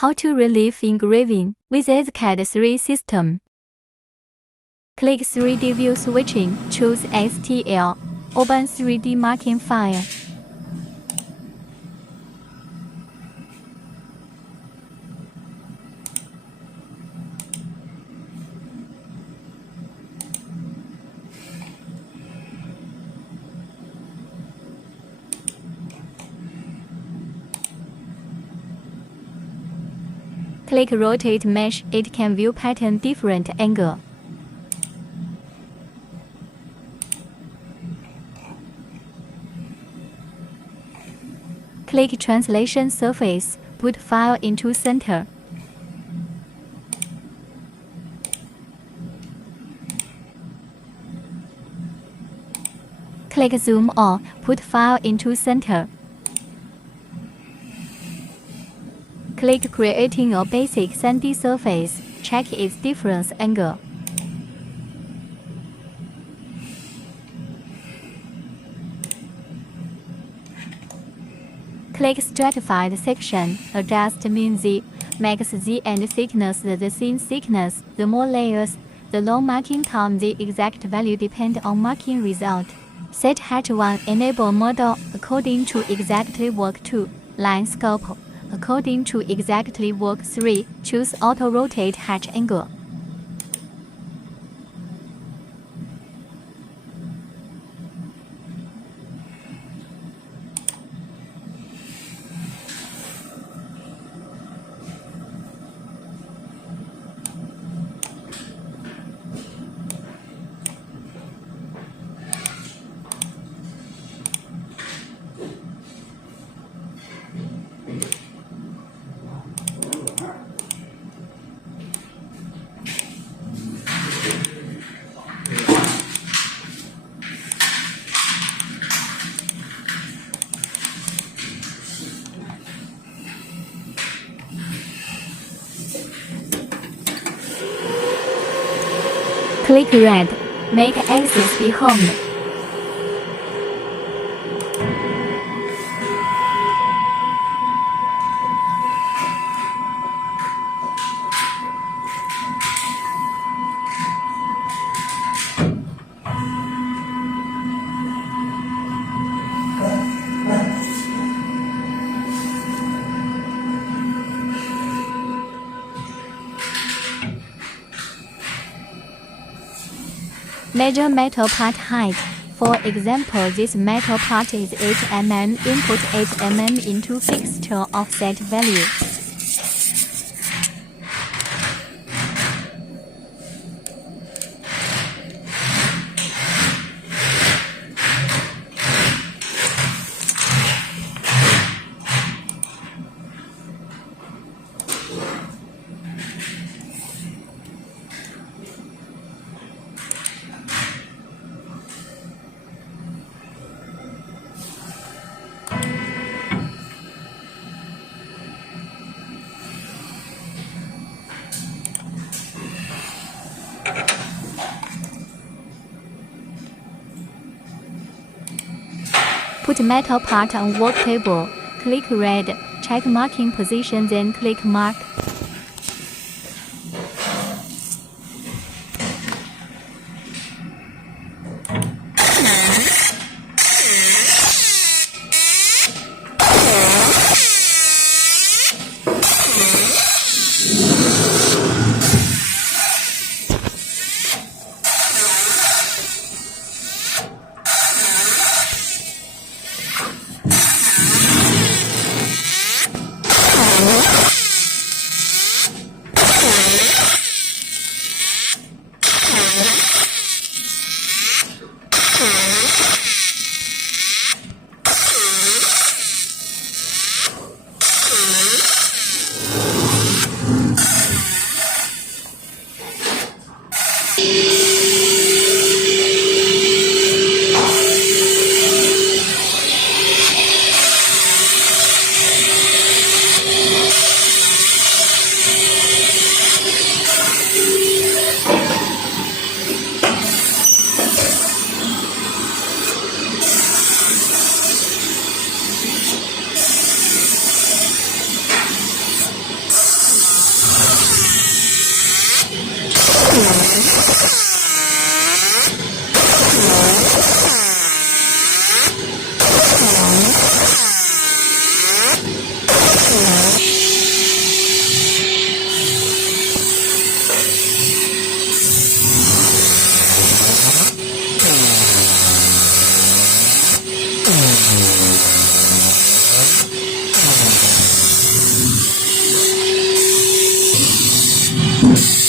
How to relieve engraving with ezcad 3 system. Click 3D view switching, choose STL, open 3D marking file. Click Rotate Mesh, it can view pattern different angle. Click Translation Surface, put file into center. Click Zoom All, put file into center. Click Creating a basic 3D surface, check its difference angle. Click Stratified section, adjust mean Z, max Z and thickness the scene thickness. The more layers, the long marking time. The exact value depend on marking result. Set Hatch 1, enable model according to exactly work 2, line scope. According to exactly work 3, choose auto rotate hatch angle. Click Red, make axis be home. Measure metal part height. For example, this metal part is 8 mm. Input 8 mm into fixture offset value. Put metal part on work table. Click Red, check marking position, then click Mark. you.